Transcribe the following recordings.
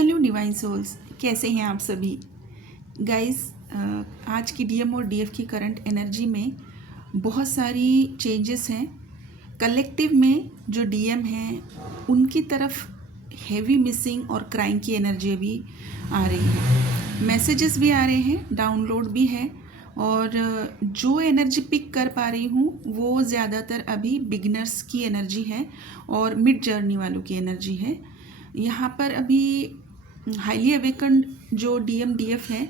Hello divine souls, कैसे हैं आप सभी गाइस। आज की डीएम और डीएफ की करंट एनर्जी में बहुत सारी चेंजेस हैं। कलेक्टिव में जो डीएम हैं उनकी तरफ हैवी मिसिंग और क्राइंग की एनर्जी भी आ रही है। मैसेजेस भी आ रहे हैं, डाउनलोड भी है, और जो एनर्जी पिक कर पा रही हूँ वो ज़्यादातर अभी बिगिनर्स की एनर्जी है और मिड जर्नी वालों की एनर्जी है। यहाँ पर अभी हाईली अवेकन्ड जो डीएम डीएफ हैं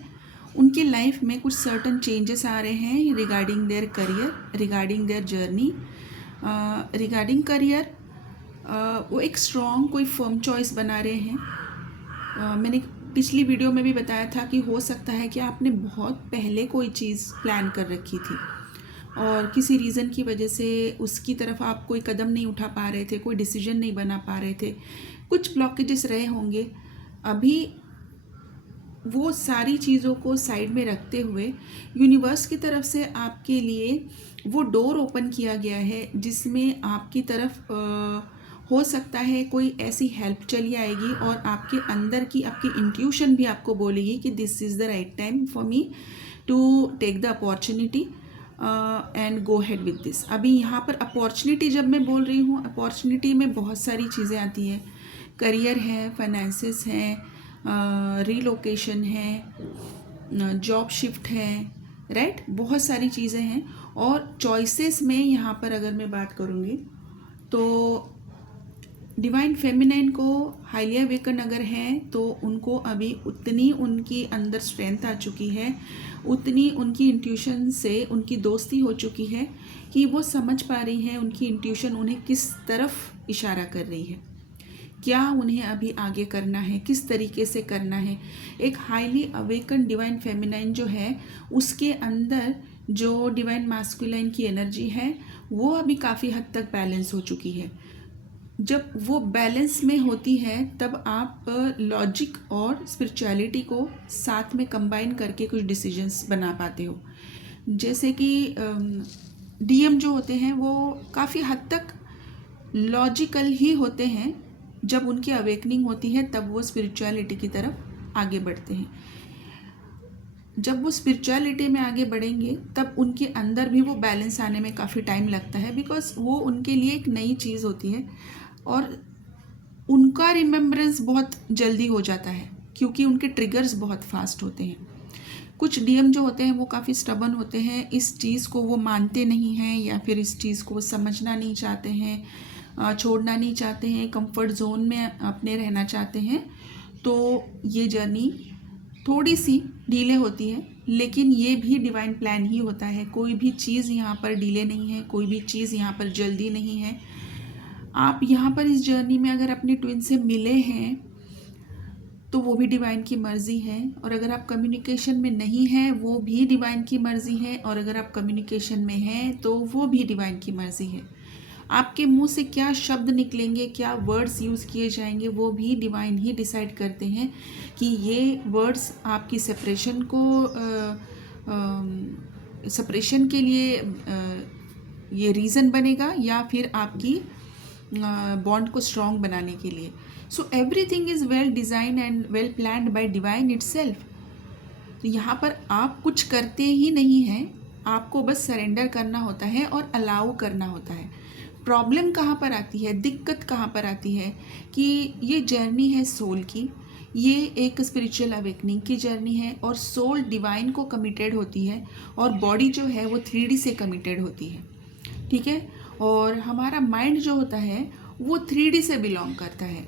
उनकी लाइफ में कुछ सर्टन चेंजेस आ रहे हैं regarding their career, regarding their journey. Regarding career वो एक स्ट्रॉन्ग कोई फर्म चॉइस बना रहे हैं। मैंने पिछली वीडियो में भी बताया था कि हो सकता है कि आपने बहुत पहले कोई चीज़ प्लान कर रखी थी और किसी रीज़न की वजह से उसकी तरफ आप कोई कदम नहीं उठा पा रहे थे, कोई डिसीजन नहीं बना पा रहे थे, कुछ ब्लॉकेजेस रहे होंगे। अभी वो सारी चीज़ों को साइड में रखते हुए यूनिवर्स की तरफ से आपके लिए वो डोर ओपन किया गया है जिसमें आपकी तरफ हो सकता है कोई ऐसी हेल्प चली आएगी और आपके अंदर की आपकी इंट्यूशन भी आपको बोलेगी कि this is the right time for me to take the opportunity and go head with this. अभी यहाँ पर अपॉर्चुनिटी जब मैं बोल रही हूँ, अपॉर्चुनिटी में बहुत सारी चीज़ें आती हैं। करियर है, फाइनेंसेस हैं, रीलोकेशन है, जॉब शिफ्ट है, राइट, बहुत सारी चीज़ें हैं। और चॉइसेस में यहाँ पर अगर मैं बात करूँगी तो डिवाइन फेमिनाइन को हाईली अवेकन अगर हैं तो उनको अभी उतनी उनकी अंदर स्ट्रेंथ आ चुकी है, उतनी उनकी इंट्यूशन से उनकी दोस्ती हो चुकी है कि वो समझ पा रही हैं उनकी इंट्यूशन उन्हें किस तरफ इशारा कर रही है, क्या उन्हें अभी आगे करना है, किस तरीके से करना है। एक हाईली अवेकन डिवाइन फेमिनाइन जो है उसके अंदर जो डिवाइन मास्कुलाइन की एनर्जी है वो अभी काफ़ी हद तक बैलेंस हो चुकी है। जब वो बैलेंस में होती है तब आप लॉजिक और स्पिरिचुअलिटी को साथ में कंबाइन करके कुछ डिसीजंस बना पाते हो। जैसे कि डीएम जो होते हैं वो काफ़ी हद तक लॉजिकल ही होते हैं, जब उनकी अवेकनिंग होती है तब वो स्पिरिचुअलिटी की तरफ आगे बढ़ते हैं। जब वो स्पिरिचुअलिटी में आगे बढ़ेंगे तब उनके अंदर भी वो बैलेंस आने में काफ़ी टाइम लगता है, बिकॉज वो उनके लिए एक नई चीज़ होती है और उनका रिमेम्बरेंस बहुत जल्दी हो जाता है क्योंकि उनके ट्रिगर्स बहुत फास्ट होते हैं। कुछ डीएम जो होते हैं वो काफ़ी स्टबर्न होते हैं, इस चीज़ को वो मानते नहीं हैं या फिर इस चीज़ को वो समझना नहीं चाहते हैं, छोड़ना नहीं चाहते हैं, कंफर्ट जोन में अपने रहना चाहते हैं। तो ये जर्नी थोड़ी सी डिले होती है, लेकिन ये भी डिवाइन प्लान ही होता है। कोई भी चीज़ यहाँ पर डिले नहीं है, कोई भी चीज़ यहाँ पर जल्दी नहीं है। आप यहाँ पर इस जर्नी में अगर अपने ट्विन से मिले हैं तो वो भी डिवाइन की मर्ज़ी है, और अगर आप कम्युनिकेशन में नहीं हैं वो भी डिवाइन की मर्ज़ी है, और अगर आप कम्युनिकेशन में हैं तो वो भी डिवाइन की मर्ज़ी है। आपके मुंह से क्या शब्द निकलेंगे, क्या वर्ड्स यूज़ किए जाएंगे, वो भी डिवाइन ही डिसाइड करते हैं कि ये वर्ड्स आपकी सेपरेशन को सेपरेशन के लिए ये रीज़न बनेगा या फिर आपकी बॉन्ड को स्ट्रॉन्ग बनाने के लिए। So everything is well design and well planned bye divine itself. तो यहाँ पर आप कुछ करते ही नहीं हैं, आपको बस सरेंडर करना होता है और अलाउ करना होता है। प्रॉब्लम कहाँ पर आती है, दिक्कत कहाँ पर आती है कि ये जर्नी है सोल की, ये एक स्पिरिचुअल अवेकनिंग की जर्नी है और सोल डिवाइन को कमिटेड होती है और बॉडी जो है वो 3D से कमिटेड होती है, ठीक है। और हमारा माइंड जो होता है वो 3D से बिलोंग करता है।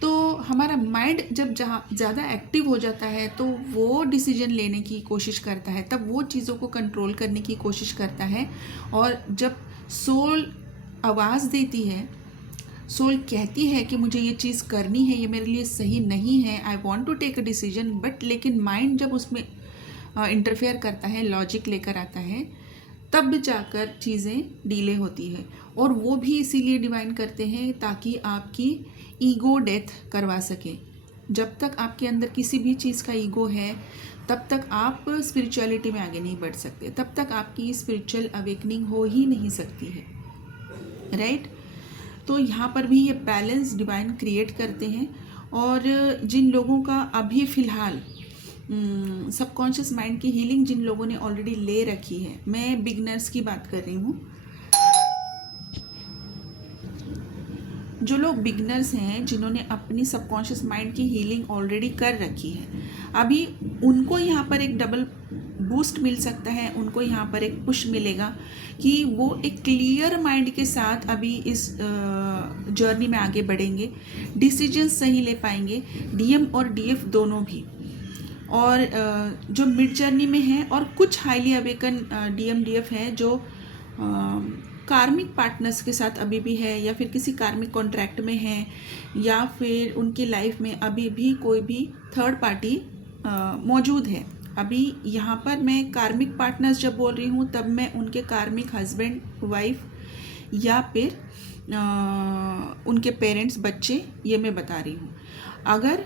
तो हमारा माइंड जब जहाँ ज़्यादा एक्टिव हो जाता है तो वो डिसीजन लेने की कोशिश करता है, तब वो चीज़ों को कंट्रोल करने की कोशिश करता है। और जब सोल आवाज़ देती है, सोल कहती है कि मुझे ये चीज़ करनी है, ये मेरे लिए सही नहीं है, I want to take a decision, but लेकिन माइंड जब उसमें इंटरफेयर करता है, लॉजिक लेकर आता है, तब जाकर चीज़ें डीले होती है। और वो भी इसीलिए डिवाइन करते हैं ताकि आपकी ईगो डेथ करवा सके। जब तक आपके अंदर किसी भी चीज़ का ईगो है तब तक आप स्पिरिचुअलिटी में आगे नहीं बढ़ सकते, तब तक आपकी स्पिरिचुअल अवेकनिंग हो ही नहीं सकती है, राइट। तो यहाँ पर भी ये बैलेंस डिवाइन क्रिएट करते हैं और जिन लोगों का अभी फ़िलहाल सबकॉन्शियस माइंड की हीलिंग जिन लोगों ने ऑलरेडी ले रखी है, मैं बिगनर्स की बात कर रही हूँ, जो लोग बिगनर्स हैं जिन्होंने अपनी सबकॉन्शियस माइंड की हीलिंग ऑलरेडी कर रखी है, अभी उनको यहाँ पर एक डबल बूस्ट मिल सकता है, उनको यहाँ पर एक पुश मिलेगा कि वो एक क्लियर माइंड के साथ अभी इस जर्नी में आगे बढ़ेंगे, डिसीजंस सही ले पाएंगे, डीएम और डीएफ दोनों भी। और जो मिड जर्नी में है और कुछ हाईली अवेकन डीएम डीएफ हैं जो कार्मिक पार्टनर्स के साथ अभी भी है, या फिर किसी कार्मिक कॉन्ट्रैक्ट में है, या फिर उनकी लाइफ में अभी भी कोई भी थर्ड पार्टी मौजूद है। अभी यहाँ पर मैं कार्मिक पार्टनर्स जब बोल रही हूँ तब मैं उनके कार्मिक हस्बैंड वाइफ या फिर उनके पेरेंट्स बच्चे, ये मैं बता रही हूँ। अगर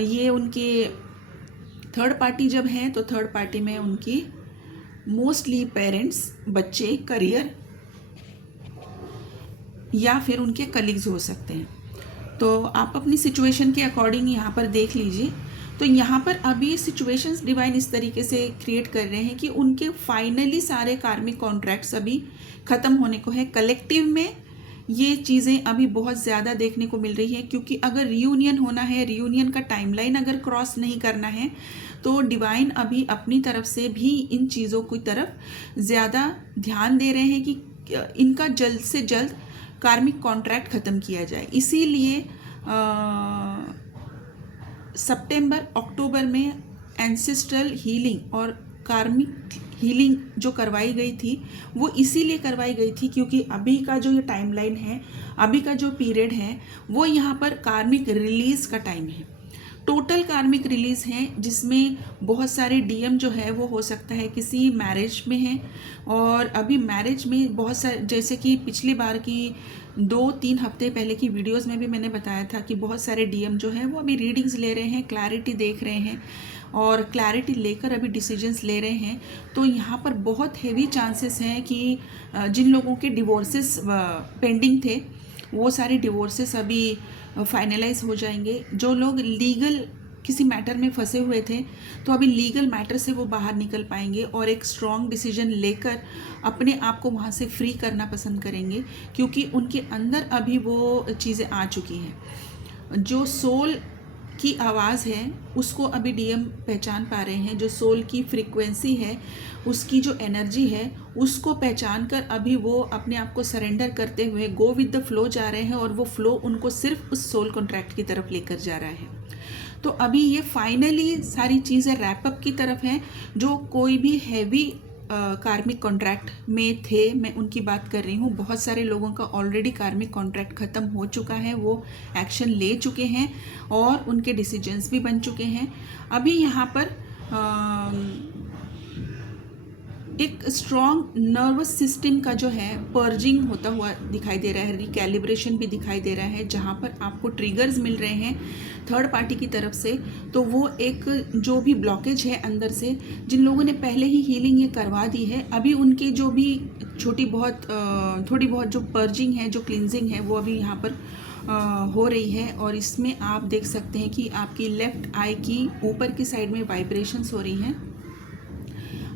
ये उनके थर्ड पार्टी जब हैं तो थर्ड पार्टी में उनकी मोस्टली पेरेंट्स, बच्चे, करियर या फिर उनके कलीग्स हो सकते हैं। तो आप अपनी सिचुएशन के अकॉर्डिंग यहाँ पर देख लीजिए। तो यहाँ पर अभी सिचुएशंस डिवाइन इस तरीके से क्रिएट कर रहे हैं कि उनके फाइनली सारे कार्मिक कॉन्ट्रैक्ट्स अभी ख़त्म होने को है। कलेक्टिव में ये चीज़ें अभी बहुत ज़्यादा देखने को मिल रही है, क्योंकि अगर रियूनियन होना है, रियूनियन का टाइमलाइन अगर क्रॉस नहीं करना है, तो डिवाइन अभी अपनी तरफ से भी इन चीज़ों की तरफ ज़्यादा ध्यान दे रहे हैं कि इनका जल्द से जल्द कार्मिक कॉन्ट्रैक्ट ख़त्म किया जाए। इसीलिए सितंबर अक्टूबर में एंसेस्ट्रल हीलिंग और कार्मिक हीलिंग जो करवाई गई थी वो इसीलिए करवाई गई थी क्योंकि अभी का जो ये टाइमलाइन है, अभी का जो पीरियड है, वो यहाँ पर कार्मिक रिलीज़ का टाइम है। टोटल कार्मिक रिलीज़ हैं जिसमें बहुत सारे डीएम जो है वो हो सकता है किसी मैरिज में है, और अभी मैरिज में बहुत सारे, जैसे कि पिछली बार की 2-3 हफ्ते पहले की वीडियोस में भी मैंने बताया था कि बहुत सारे डीएम जो है वो अभी रीडिंग्स ले रहे हैं, क्लैरिटी देख रहे हैं और क्लैरिटी लेकर अभी डिसीजंस ले रहे हैं। तो यहाँ पर बहुत हेवी चांसेस हैं कि जिन लोगों के डिवोर्सेस पेंडिंग थे वो सारे डिवोर्सेस अभी फाइनलाइज हो जाएंगे। जो लोग लीगल किसी मैटर में फंसे हुए थे तो अभी लीगल मैटर से वो बाहर निकल पाएंगे और एक स्ट्रॉन्ग डिसीजन लेकर अपने आप को वहाँ से फ्री करना पसंद करेंगे, क्योंकि उनके अंदर अभी वो चीज़ें आ चुकी हैं। जो सोल की आवाज़ है उसको अभी डीएम पहचान पा रहे हैं, जो सोल की फ्रीक्वेंसी है, उसकी जो एनर्जी है उसको पहचान कर अभी वो अपने आप को सरेंडर करते हुए गो विद द फ्लो जा रहे हैं, और वो फ्लो उनको सिर्फ उस सोल कॉन्ट्रैक्ट की तरफ लेकर जा रहा है। तो अभी ये फाइनली सारी चीज़ें रैपअप की तरफ हैं। जो कोई भी हैवी कार्मिक कॉन्ट्रैक्ट में थे, मैं उनकी बात कर रही हूँ। बहुत सारे लोगों का ऑलरेडी कार्मिक कॉन्ट्रैक्ट ख़त्म हो चुका है, वो एक्शन ले चुके हैं और उनके डिसीजंस भी बन चुके हैं। अभी यहाँ पर एक स्ट्रॉन्ग नर्वस सिस्टम का जो है पर्जिंग होता हुआ दिखाई दे रहा है, रिकैलिब्रेशन भी दिखाई दे रहा है, जहाँ पर आपको ट्रिगर्स मिल रहे हैं थर्ड पार्टी की तरफ से। तो वो एक जो भी ब्लॉकेज है अंदर से, जिन लोगों ने पहले ही हीलिंग ये करवा दी है, अभी उनकी जो भी थोड़ी बहुत जो पर्जिंग है, जो क्लिनजिंग है, वो अभी यहाँ पर हो रही है। और इसमें आप देख सकते हैं कि आपकी लेफ़्ट आई की ऊपर की साइड में वाइब्रेशंस हो रही हैं।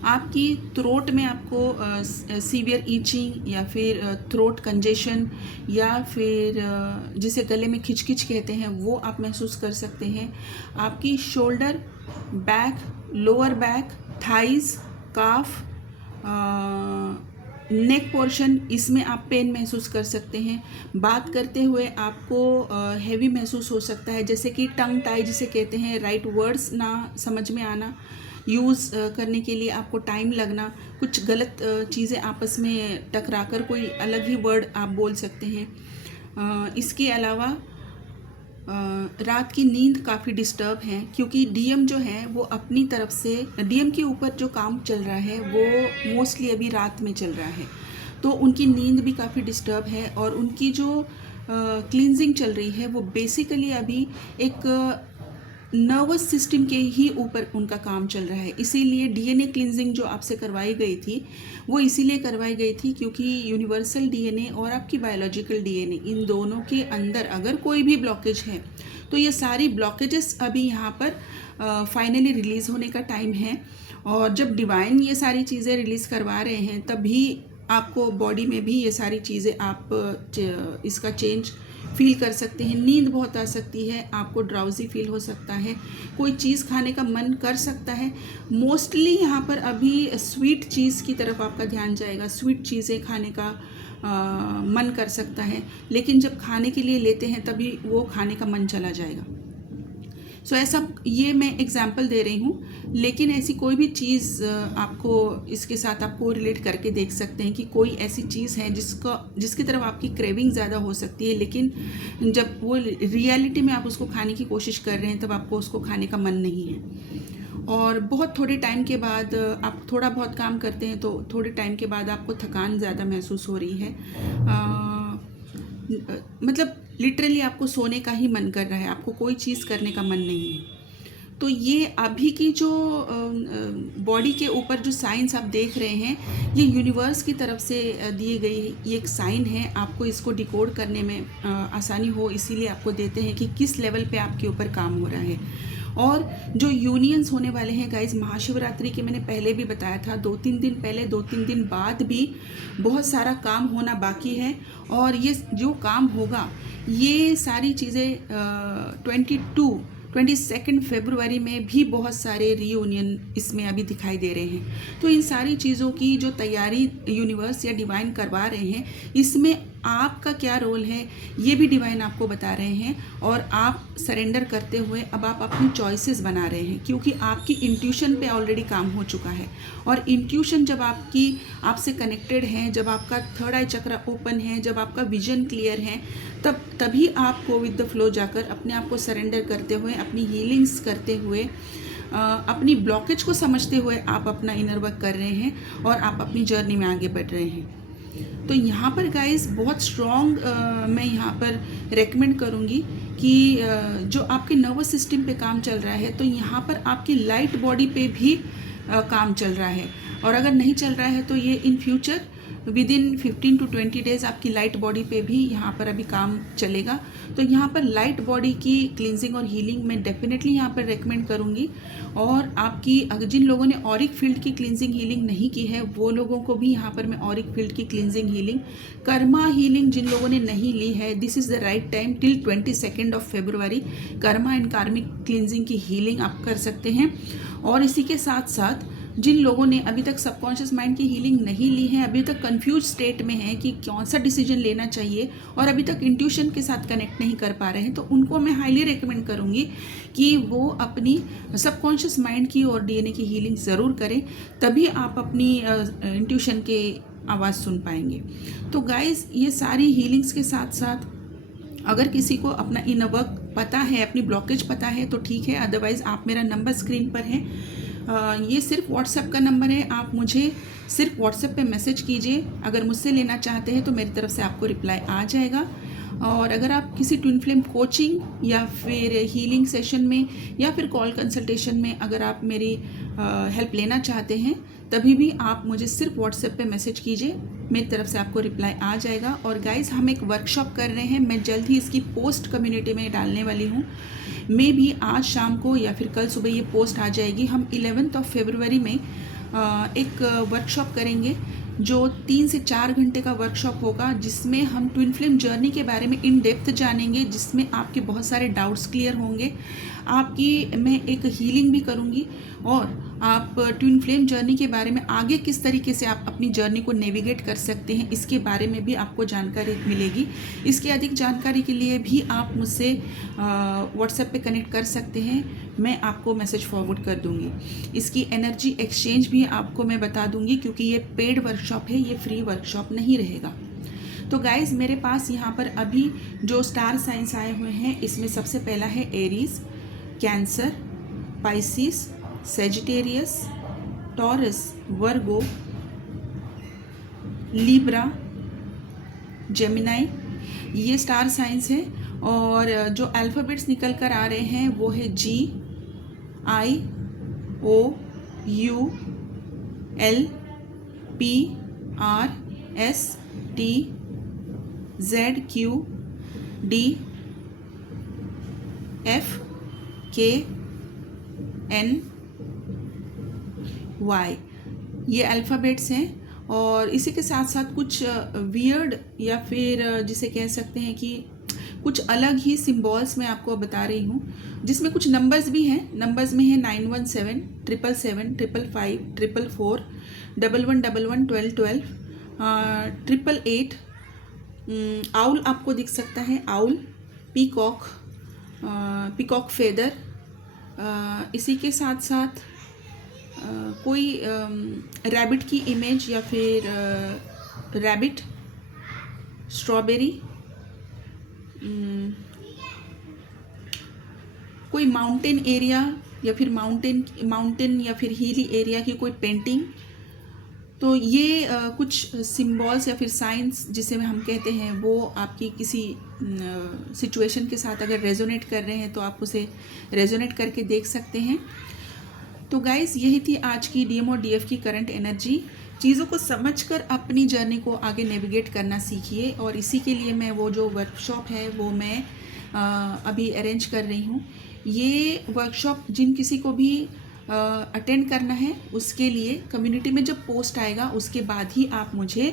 आपकी थ्रोट में आपको सीवियर ईचिंग या फिर थ्रोट कंजेशन या फिर जिसे गले में खिचखिच कहते हैं वो आप महसूस कर सकते हैं। आपकी shoulder, back, lower back, thighs, calf, neck portion, इसमें आप पेन महसूस कर सकते हैं। बात करते हुए आपको हैवी महसूस हो सकता है, जैसे कि टंग टाई जिसे कहते हैं, राइट वर्ड्स ना समझ में आना, यूज़ करने के लिए आपको टाइम लगना, कुछ गलत चीज़ें आपस में टकराकर कोई अलग ही वर्ड आप बोल सकते हैं। इसके अलावा रात की नींद काफ़ी डिस्टर्ब है, क्योंकि डीएम जो है वो अपनी तरफ से, डीएम के ऊपर जो काम चल रहा है वो मोस्टली अभी रात में चल रहा है, तो उनकी नींद भी काफ़ी डिस्टर्ब है। और उनकी जो क्लींजिंग चल रही है वो बेसिकली अभी एक नर्वस सिस्टम के ही ऊपर उनका काम चल रहा है। इसीलिए डीएनए क्लींजिंग जो आपसे करवाई गई थी वो इसीलिए करवाई गई थी क्योंकि यूनिवर्सल डीएनए और आपकी बायोलॉजिकल डीएनए, इन दोनों के अंदर अगर कोई भी ब्लॉकेज है तो ये सारी ब्लॉकेजेस अभी यहाँ पर फाइनली रिलीज़ होने का टाइम है। और जब डिवाइन ये सारी चीज़ें रिलीज़ करवा रहे हैं तभी आपको बॉडी में भी ये सारी चीज़ें आप इसका चेंज फील कर सकते हैं। नींद बहुत आ सकती है, आपको ड्राउजी फील हो सकता है, कोई चीज़ खाने का मन कर सकता है। मोस्टली यहाँ पर अभी स्वीट चीज़ की तरफ आपका ध्यान जाएगा, स्वीट चीज़ें खाने का मन कर सकता है, लेकिन जब खाने के लिए लेते हैं तभी वो खाने का मन चला जाएगा। सो ऐसा, ये मैं एग्जाम्पल दे रही हूँ, लेकिन ऐसी कोई भी चीज़ आपको इसके साथ आपको रिलेट करके देख सकते हैं कि कोई ऐसी चीज़ है जिसकी तरफ आपकी क्रेविंग ज़्यादा हो सकती है, लेकिन जब वो रियलिटी में आप उसको खाने की कोशिश कर रहे हैं तब आपको उसको खाने का मन नहीं है। और बहुत थोड़े टाइम के बाद आप थोड़ा बहुत काम करते हैं तो थोड़े टाइम के बाद आपको थकान ज़्यादा महसूस हो रही है, मतलब लिटरली आपको सोने का ही मन कर रहा है, आपको कोई चीज़ करने का मन नहीं है। तो ये अभी की जो बॉडी के ऊपर जो साइंस आप देख रहे हैं, ये यूनिवर्स की तरफ से दिए गई ये एक साइन है। आपको इसको डिकोड करने में आसानी हो, इसीलिए आपको देते हैं कि किस लेवल पे आपके ऊपर काम हो रहा है। और जो यूनियंस होने वाले हैं गाइज, महाशिवरात्रि के मैंने पहले भी बताया था, 2-3 दिन पहले 2-3 दिन बाद भी बहुत सारा काम होना बाकी है। और ये जो काम होगा, ये सारी चीज़ें 22 फरवरी में भी बहुत सारे रीयूनियन इसमें अभी दिखाई दे रहे हैं। तो इन सारी चीज़ों की जो तैयारी यूनिवर्स या डिवाइन करवा रहे हैं, इसमें आपका क्या रोल है ये भी डिवाइन आपको बता रहे हैं। और आप सरेंडर करते हुए अब आप अपनी चॉइसेस बना रहे हैं, क्योंकि आपकी इंट्यूशन पे ऑलरेडी काम हो चुका है। और इंट्यूशन जब आपसे कनेक्टेड है, जब आपका थर्ड आई चक्र ओपन है, जब आपका विजन क्लियर है, तभी आपको विद द फ्लो जाकर अपने आप को सरेंडर करते हुए, अपनी हीलिंग्स करते हुए, अपनी ब्लॉकेज को समझते हुए आप अपना इनर वर्क कर रहे हैं और आप अपनी जर्नी में आगे बढ़ रहे हैं। तो यहाँ पर गाइस बहुत स्ट्रॉन्ग मैं यहाँ पर रेकमेंड करूँगी कि जो आपके नर्वस सिस्टम पे काम चल रहा है, तो यहाँ पर आपकी लाइट बॉडी पे भी काम चल रहा है। और अगर नहीं चल रहा है तो ये in future within 15 to 20 days आपकी लाइट बॉडी पे भी यहाँ पर अभी काम चलेगा। तो यहाँ पर लाइट बॉडी की क्लींजिंग और हीलिंग मैं डेफिनेटली यहाँ पर रेकमेंड करूँगी। और आपकी अगर जिन लोगों ने ऑरिक फील्ड की क्लींजिंग हीलिंग नहीं की है, वो लोगों को भी यहाँ पर मैं ऑरिक फील्ड की क्लींजिंग हीलिंग, कर्मा हीलिंग जिन लोगों ने नहीं ली है, this is the right time till 22 February Karma and कार्मिक क्लींजिंग की हीलिंग आप कर सकते हैं। और इसी के साथ साथ जिन लोगों ने अभी तक सबकॉन्शियस माइंड की हीलिंग नहीं ली है, अभी तक कंफ्यूज स्टेट में है कि कौन सा डिसीजन लेना चाहिए और अभी तक इंट्यूशन के साथ कनेक्ट नहीं कर पा रहे हैं, तो उनको मैं हाईली रिकमेंड करूँगी कि वो अपनी सबकॉन्शियस माइंड की और डीएनए की हीलिंग ज़रूर करें, तभी आप अपनी इंट्यूशन के आवाज़ सुन पाएंगे। तो गाइज़, ये सारी हीलिंग्स के साथ साथ अगर किसी को अपना इनर वर्क पता है, अपनी ब्लॉकेज पता है तो ठीक है, अदरवाइज़ आप मेरा नंबर स्क्रीन पर है, ये सिर्फ व्हाट्सएप का नंबर है, आप मुझे सिर्फ व्हाट्सएप पे मैसेज कीजिए। अगर मुझसे लेना चाहते हैं तो मेरी तरफ से आपको रिप्लाई आ जाएगा। और अगर आप किसी ट्विन फ्लेम कोचिंग या फिर हीलिंग सेशन में या फिर कॉल कंसल्टेशन में अगर आप मेरी हेल्प लेना चाहते हैं, तभी भी आप मुझे सिर्फ व्हाट्सएप पे मैसेज कीजिए, मेरी तरफ से आपको रिप्लाई आ जाएगा। और गाइस, हम एक वर्कशॉप कर रहे हैं, मैं जल्द ही इसकी पोस्ट कम्युनिटी में डालने वाली हूँ। मे भी आज शाम को या फिर कल सुबह ये पोस्ट आ जाएगी। हम 11 फरवरी में एक वर्कशॉप करेंगे जो 3 से 4 घंटे का वर्कशॉप होगा, जिसमें हम ट्विन फ्लेम जर्नी के बारे में इन डेप्थ जानेंगे, जिसमें आपके बहुत सारे डाउट्स क्लियर होंगे। आपकी मैं एक हीलिंग भी करूँगी और आप ट्विन फ्लेम जर्नी के बारे में आगे किस तरीके से आप अपनी जर्नी को नेविगेट कर सकते हैं, इसके बारे में भी आपको जानकारी मिलेगी। इसकी अधिक जानकारी के लिए भी आप मुझसे व्हाट्सएप पे कनेक्ट कर सकते हैं, मैं आपको मैसेज फॉरवर्ड कर दूंगी। इसकी एनर्जी एक्सचेंज भी आपको मैं बता दूंगी, क्योंकि ये पेड वर्कशॉप है, ये फ्री वर्कशॉप नहीं रहेगा। तो गाइज़, मेरे पास यहाँ पर अभी जो स्टार साइंस आए हुए हैं, इसमें सबसे पहला है Aries, Cancer, Pisces, Sagittarius, Taurus, Virgo, Libra, Gemini, ये स्टार साइंस है। और जो अल्फ़ाबेट्स निकल कर आ रहे हैं वो है G, I, O, U, L, P, R, S, T, Z, Q, D, FKNY, ये अल्फ़ाबेट्स हैं। और इसी के साथ साथ कुछ वियर्ड या फिर जिसे कह सकते हैं कि कुछ अलग ही सिम्बॉल्स मैं आपको बता रही हूँ, जिसमें कुछ नंबर्स भी हैं। नंबर्स में है 917, 777, 555, 444, 1111, 1212, 888। आउल आपको दिख सकता है, आउल, पीकॉक, पीकॉक फेदर। इसी के साथ साथ कोई रैबिट की इमेज या फिर रैबिट, स्ट्रॉबेरी, कोई माउंटेन एरिया या फिर माउंटेन या फिर हिली एरिया की कोई पेंटिंग। तो ये कुछ सिम्बॉल्स या फिर साइंस जिसे हम कहते हैं, वो आपकी किसी सिचुएशन के साथ अगर रेजोनेट कर रहे हैं तो आप उसे रेजोनेट करके देख सकते हैं। तो गाइस, यही थी आज की डीएम और डीएफ की करंट एनर्जी। चीज़ों को समझकर अपनी जर्नी को आगे नेविगेट करना सीखिए, और इसी के लिए मैं वो जो वर्कशॉप है वो मैं अभी अरेंज कर रही हूँ। ये वर्कशॉप जिन किसी को भी अटेंड करना है, उसके लिए कम्युनिटी में जब पोस्ट आएगा उसके बाद ही आप मुझे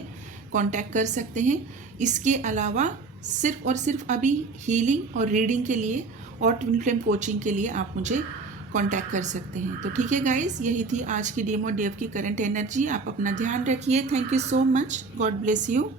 कांटेक्ट कर सकते हैं। इसके अलावा सिर्फ और सिर्फ अभी हीलिंग और रीडिंग के लिए और ट्विन फ्लेम कोचिंग के लिए आप मुझे कांटेक्ट कर सकते हैं। तो ठीक है गाइस, यही थी आज की डीएम और डीएफ की करंट एनर्जी। आप अपना ध्यान रखिए। Thank you so much. God bless you.